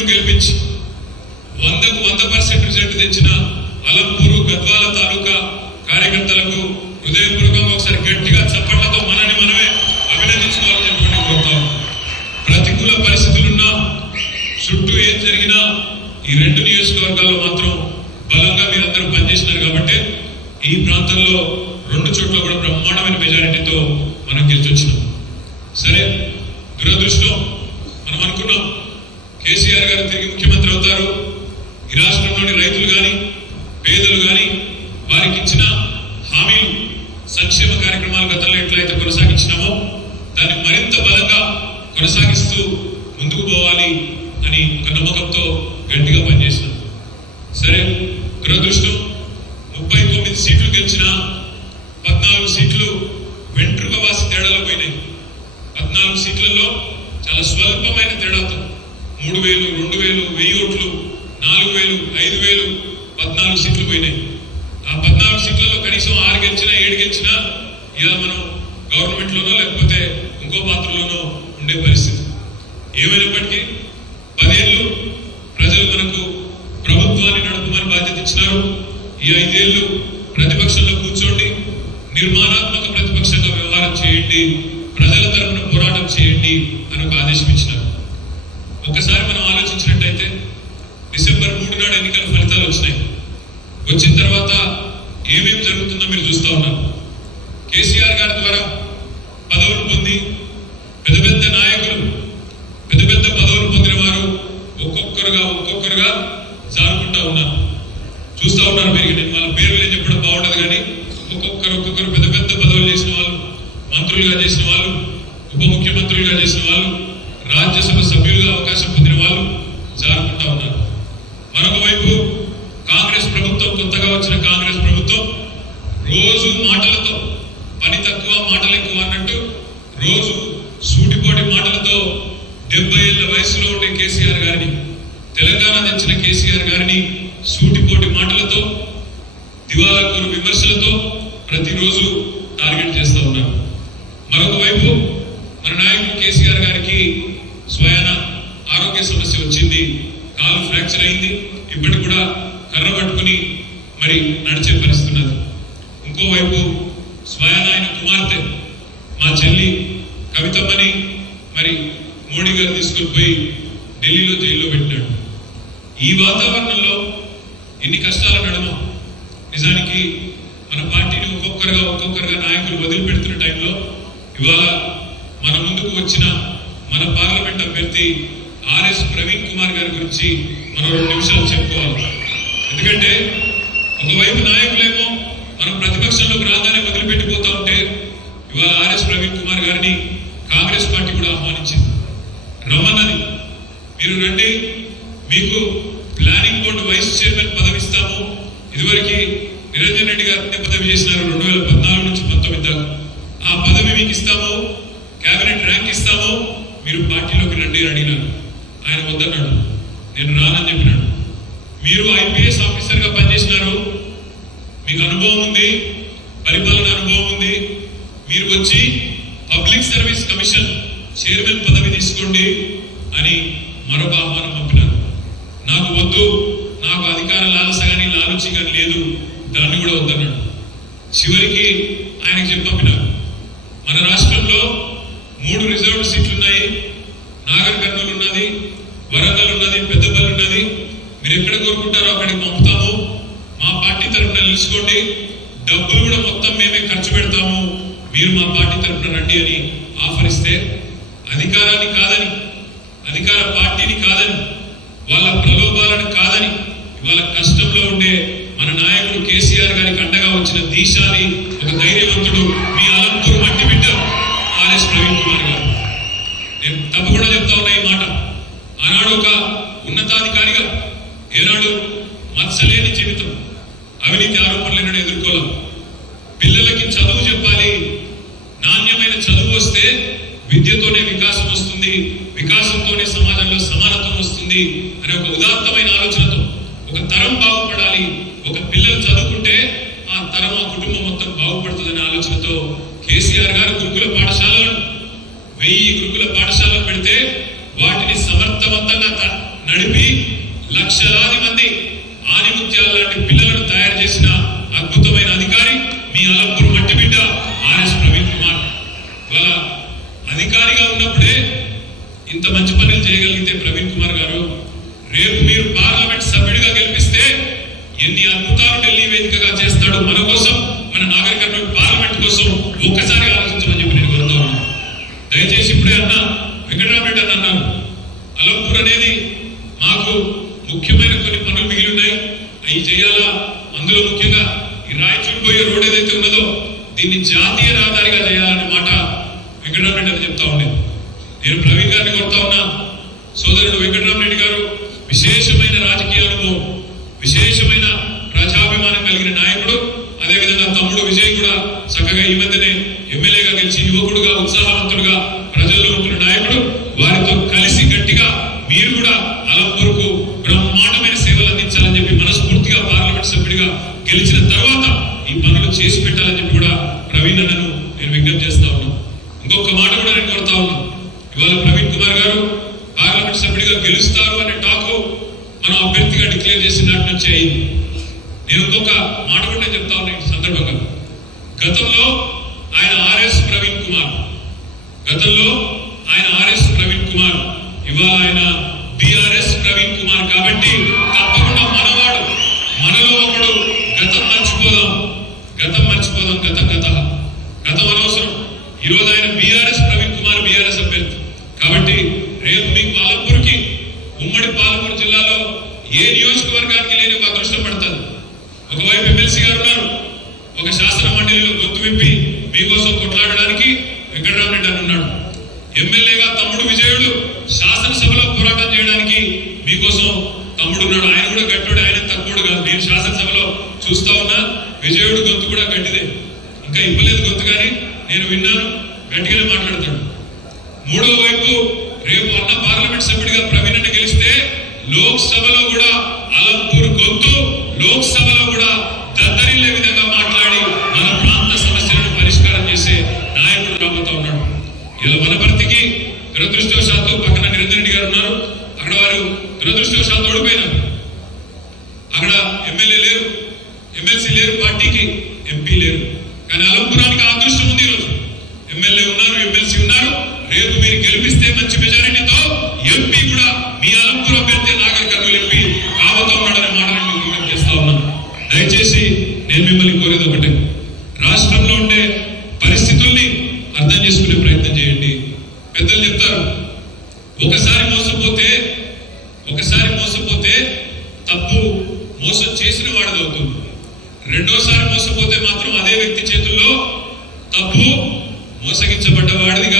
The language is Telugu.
2 గెలిపించి 100కు 100% రిజల్ట్ తెచ్చిన అలంపూరు గద్వాల తాలూకా కార్యకర్తలకు హృదయపూర్వకంగా ఒకసారి గట్టిగా చప్పట్లతో మనని మనమే అభినందించుకోవాలని చెప్పండి కోరుతాం. ప్రతికూల పరిస్థితులున్నా చుట్టూ ఏం జరిగినా ఈ 2 నియోజకవర్గాల్లో మాత్రం బలంగా మీరందరూ పనిచేసినారు కాబట్టి ఈ ప్రాంతంలో 2 చోట్ల కూడా బ్రహ్మాండమైన మెజారిటీతో మనం గెలిచొచ్చినాం. సరే, దురదృష్టం మనం అనుకున్నాం కేసీఆర్ గారు తిరిగి ముఖ్యమంత్రి అవుతారు, ఈ రాష్ట్రంలోని రైతులు కానీ పేదలు కానీ వారికి ఇచ్చిన హామీలు సంక్షేమ కార్యక్రమాలు గతంలో ఎట్లయితే కొనసాగించినామో దాన్ని మరింత బలంగా కొనసాగిస్తూ ముందుకు పోవాలి అని ఒక నమ్మకంతో గట్టిగా పనిచేసినాం. సరే, దురదృష్టం 39 సీట్లు గెలిచిన 14 సీట్లు వెంట్రుక వాసి తేడాలో పోయినాయి. 14 సీట్లలో చాలా స్వల్పమైన తేడాతో 3000, 2000, 1000 ఓట్లు, 4000, 5000, 14 సీట్లు పోయినాయి. ఆ 14 సీట్లలో కనీసం 6 గెలిచినా 7 గెలిచినా ఇలా మనం గవర్నమెంట్ లోనో లేకపోతే ఇంకో పాత్రలోనో ఉండే పరిస్థితి. ఏమైనప్పటికీ 10 ఏళ్ళు ప్రజలు మనకు ప్రభుత్వాన్ని నడుపుమని బాధ్యత ఇచ్చినారు. ఈ 5 ఏళ్ళు ప్రతిపక్షంలో కూర్చోండి, నిర్మాణాత్మక ప్రతిపక్షంగా వ్యవహారం చేయండి, ప్రజల తరఫున పోరాటం చేయండి అని ఒక ఆదేశం ఇచ్చినారు. ఒకసారి మనం ఆలోచించినట్టయితే డిసెంబర్ 3 నాడు ఎన్నికల ఫలితాలు వచ్చినాయి. వచ్చిన తర్వాత ఏమేమి జరుగుతుందో మీరు చూస్తా ఉన్నారు. కేసీఆర్ గారి ద్వారా పదవులు పొంది పెద్ద పెద్ద నాయకులు, పెద్ద పెద్ద పదవులు పొందిన వారు ఒక్కొక్కరుగా జారుకుంటా ఉన్నారు. చూస్తూ ఉన్నారు మీరు. నేను వాళ్ళ పేర్లు చెప్పడం బాగుండదు కానీ ఒక్కొక్కరు పెద్ద పెద్ద పదవులు చేసిన వాళ్ళు, మంత్రులుగా చేసిన వాళ్ళు, ఉప ముఖ్యమంత్రులుగా చేసిన వాళ్ళు, రాజ్యసభ సభ్యులుగా అవకాశం పొందిన వాళ్ళు జారుకుంటా ఉన్నారు. మరొక వైపు కాంగ్రెస్ ప్రభుత్వం, కొత్తగా వచ్చిన కాంగ్రెస్ ప్రభుత్వం రోజు మాటలతో, పని తక్కువ మాటలు ఎక్కువ అన్నట్టు రోజు సూటిపోటి మాటలతో 70 ఏళ్ల వయసులో ఉండే కేసీఆర్ గారిని, తెలంగాణ తెచ్చిన కేసీఆర్ గారిని సూటిపోటి మాటలతో, దివాలాకోరు విమర్శలతో ప్రతిరోజు టార్గెట్ చేస్తూ ఉన్నారు. మరొక వైపు మన నాయకుడు కేసీఆర్ గారికి స్వయాన ఆరోగ్య సమస్య వచ్చింది, కాలు ఫ్రాక్చర్ అయింది. ఇప్పటికి కూడా కర్ర పట్టుకుని మరి నడిచే పరిస్థితి ఉన్నది. ఇంకోవైపు స్వయాన ఆయన కుమార్తె మా చెల్లి కవితమ్మని మరి మోడీ గారు తీసుకొని పోయి ఢిల్లీలో జైల్లో పెట్టినాడు. ఈ వాతావరణంలో ఎన్ని కష్టాల నడమ నిజానికి మన పార్టీని ఒక్కొక్కరుగా నాయకులు వదిలిపెడుతున్న టైంలో ఇవాళ మన ముందుకు వచ్చిన మన పార్లమెంట్ అభ్యర్థి ఆర్ఎస్ ప్రవీణ్ కుమార్ గారి గురించి మనం 2 నిమిషాలు చెప్పుకోవాలి. ఎందుకంటే ఒకవైపు నాయకులేమో మనం ప్రతిపక్షంలోకి రాగానే వదిలిపెట్టిపోతా ఉంటే ఇవాళ ఆర్ఎస్ ప్రవీణ్ కుమార్ గారిని కాంగ్రెస్ పార్టీ కూడా ఆహ్వానించింది. రమ్మన్నది, మీరు రండి, మీకు ప్లానింగ్ బోర్డు వైస్ చైర్మన్ పదవి ఇస్తాము. ఇదివరకు నిరంజన్ రెడ్డి గారు పదవి చేసినారు 2014 నుంచి 19 దాకా. ఆ పదవి మీకు ఇస్తాము, కేబినెట్ ర్యాంక్ ఇస్తాము, మీరు పార్టీలోకి రండి అడిగినారు. ఆయన వద్దన్నాడు, నేను రానని చెప్పినాడు. మీరు ఐపీఎస్ ఆఫీసర్గా పనిచేసినారు, మీకు అనుభవం ఉంది, పరిపాలన అనుభవం ఉంది, మీరు వచ్చి పబ్లిక్ సర్వీస్ కమిషన్ చైర్మన్ పదవి తీసుకోండి అని మరొక ఆహ్వానం పంపినారు. నాకు వద్దు, నాకు అధికార లాలస కానీ లాలుచి కానీ లేదు, దాన్ని కూడా వద్దన్నాడు. చివరికి ఆయనకు చెప్పి పంపినారు, మన రాష్ట్రంలో 3 రిజర్వ్డ్ సీట్లు ఉన్నాయి, నాగర్ కర్నూలు ఉన్నది, వరంగల్ ఉన్నది, పెద్దపల్లి ఉన్నది, మీరు ఎక్కడ కోరుకుంటారో అక్కడికి పంపుతాము, మా పార్టీ తరఫున నిలుచుకోండి, డబ్బులు కూడా మొత్తం మేమే ఖర్చు పెడతాము, మీరు మా పార్టీ తరఫున రండి అని ఆఫర్ ఇస్తే అధికారాన్ని కాదని, అధికార పార్టీని కాదని, వాళ్ళ ప్రలోభాలను కాదని ఇవాళ కష్టంలో ఉండే మన నాయకుడు కేసీఆర్ గారికి అండగా వచ్చిన దీశాలి ఒక ధైర్యవంతుడు మీ అలంపూరు మట్టి బిడ్డ ఆర్ఎస్ ప్రవీణ్ కుమార్ గారు. నేను తప్పకుండా చెప్తా ఉన్నా ఈ మాట. ఆనాడు ఒక ఉన్నతాధికారిగా ఏనాడు మత్సలేని జీవితం, అవినీతి ఆరోపణలను ఎదుర్కోలేం. పిల్లలకి చదువు చెప్పాలి, నాణ్యమైన చదువు వస్తే విద్యతోనే వికాసం వస్తుంది, వికాసంతోనే సమాజంలో సమానత్వం వస్తుంది అనే ఒక ఉదాత్తమైన ఆలోచనతో ఒక తరం బాగుపడాలి, ఒక పిల్లలు చదువుకుంటే ఆ తరం, ఆ కుటుంబం మొత్తం బాగుపడుతుందనే ఆలోచనతో కేసీఆర్ గారు గురుకుల పాఠశాలను 1000 గురుకుల పాఠశాలను పెడితే వాటిని సమర్థవంతంగా నడిపి లక్షలాది మంది ఆనిముత్యాల లాంటి పిల్లలను తయారు చేసిన అద్భుతమైన అధికారి మీ అలంపూర్ మట్టి బిడ్డ ఆర్ఎస్ ప్రవీణ్ కుమార్. వాళ్ళ అధికారిగా ఉన్నప్పుడే ఇంత మంచి పనులు చేయగలిగితే ప్రవీణ్ కుమార్ గారు, రేపు మీరు పార్లమెంట్ సభ్యుడిగా గెలిపిస్తే ఎన్ని అద్భుతాలు ఢిల్లీ వేదికగా చేస్తాడు మన కోసం, మన నాగరికత పార్లమెంట్ కోసం ఒక్కసారి ఆలోచించమని చెప్పి నేను కోరుతా ఉన్నాను. దయచేసి ఇప్పుడే అన్న వెంకటరామరెడ్డి అని అన్నారు, అలంపూర్ అనేది మాకు ముఖ్యమైన కొన్ని పనులు మిగిలి ఉన్నాయి, అవి చేయాలా. అందులో ముఖ్యంగా ఈ రాయచూరు పోయే రోడ్ ఏదైతే ఉన్నదో దీన్ని జాతీయ రహదారిగా చేయాలనే మాట వెంకటరామరెడ్డి అని చెప్తా ఉండేది. నేను ప్రవీణ్ గారిని కోరుతా ఉన్నా, సోదరుడు వెంకటరామరెడ్డి గారు విశేషమైన రాజకీయ అనుభవం, విశేషమైన ప్రజాభిమానం కలిగిన నాయకుడు. అదేవిధంగా తమ్ముడు విజయ్ కూడా చక్కగా ఈ మధ్యనే ఎమ్మెల్యేగా గెలిచి యువకుడుగా ఉత్సాహవంతుడుగా ప్రజల్లో ఉంటున్న నాయకుడు. వారితో కలిసి గట్టిగా మీరు కూడా అలంపూర్కు బ్రహ్మాండమైన సేవలు అందించాలని చెప్పి మనస్ఫూర్తిగా పార్లమెంట్ సభ్యుడిగా గెలిచిన తర్వాత ఈ పనులు చేసి పెట్టాలని చెప్పి కూడా ప్రవీణ్ అన్నను నేను విజ్ఞప్తి చేస్తా ఉన్నాను. ఇంకొక మాట కూడా నేను కోరుతా ఉన్నాను, ఇవాళ ప్రవీణ్ కుమార్ గారు పార్లమెంట్ సభ్యుడిగా గెలుస్తారు అనే టాకు మనం అభ్యర్థిగా డిక్లేర్ చేసిన నాటి నుంచి అయింది. నేను ఇంకొక మాట కూడా నేను చెప్తా ఉన్నాను ఈ సందర్భంగా. గతంలో ఆయన ఆర్ఎస్ ప్రవీణ్ కుమార్, ఇవాళ ఆయన బిఆర్ఎస్ ప్రవీణ్ కుమార్. కాబట్టి తప్పకుండా మనవాడు, మనలో ఒకడు. గతం మర్చిపోదాం, గతం అనవసరం. ఈరోజు ఆయన బిఆర్ఎస్ ప్రవీణ్ కుమార్, బిఆర్ఎస్ అభ్యర్థి. కాబట్టి రేపు మీకు అలంపూర్కి, ఉమ్మడి పాలమూరు జిల్లాలో ఏ నియోజకవర్గానికి లేని ఒక అదృష్టం పడుతుంది. ఒకవైపు ఎమ్మెల్సీ గారు ఉన్నారు, ఒక శాసన మండలిలో గొంతు విప్పి మీకోసం కొట్లాడడానికి వెంకటరామరెడ్డి అని ఉన్నాడు. ఎమ్మెల్యేగా తమ్ముడు విజయుడు శాసనసభలో పోరాటం చేయడానికి మీకోసం తమ్ముడు ఉన్నాడు. ఆయన కూడా గట్టుడు, ఆయన తక్కువడు కాదు. నేను శాసనసభలో చూస్తా ఉన్నా, విజయుడు గొంతు కూడా గట్టిదే, ఇంకా ఇవ్వలేదు గొంతు, కానీ నేను విన్నాను, గట్టిగానే మాట్లాడతాడు. మూడో వైపు రేపు అన్న పార్లమెంట్ సభ్యుడిగా ప్రవీణ్ అన్న గెలిస్తే లోక్సభలో కూడా అలంపూర్ గొంతు, లోక్సభలో కూడా దద్దరిల్లే విధంగా మాట్లాడి మన ప్రాంత సమస్యలను పరిష్కారం చేసే నాయకుడు రాబోతా ఉన్నాడు. ఇలా వనపర్తికి దురదృష్టవశాత్తు పక్కన నిరంజన్ రెడ్డి గారు ఉన్నారు, అక్కడ వారు దురదృష్టవశాత్తు ఓడిపోయినారు. అక్కడ ఎమ్మెల్యే లేరు, ఎమ్మెల్సీ లేరు, పార్టీకి ఎంపీ లేరు. కానీ అలంపురానికి అదృష్టం ఉంది. ఈరోజు ఎమ్మెల్యే ఉన్నారు, ఎమ్మెల్సీ ఉన్నారు. రేపు మీరు గెలిపిస్తే మంచి మెజారిటీతో ఎంపీ కూడా మీ అలంపూర్ అభ్యర్థి నాగర్ కర్నూలు ఎంపీ కాబోతా ఉన్నాడనే మాట నేను విజ్ఞప్తి చేస్తా ఉన్నాను. దయచేసి నేను మిమ్మల్ని కోరేది ఒకటే, రాష్ట్రంలో ఉండే పరిస్థితుల్ని అర్థం చేసుకునే ప్రయత్నం చేయండి. పెద్దలు చెప్తారు, ఒకసారి మోసపోతే తప్పు మోసం చేసిన వాడిది అవుతుంది. రెండోసారి మోసపోతే మాత్రం అదే వ్యక్తి చేతుల్లో తప్పు మోసగించబడ్డ వాడిది కాదు.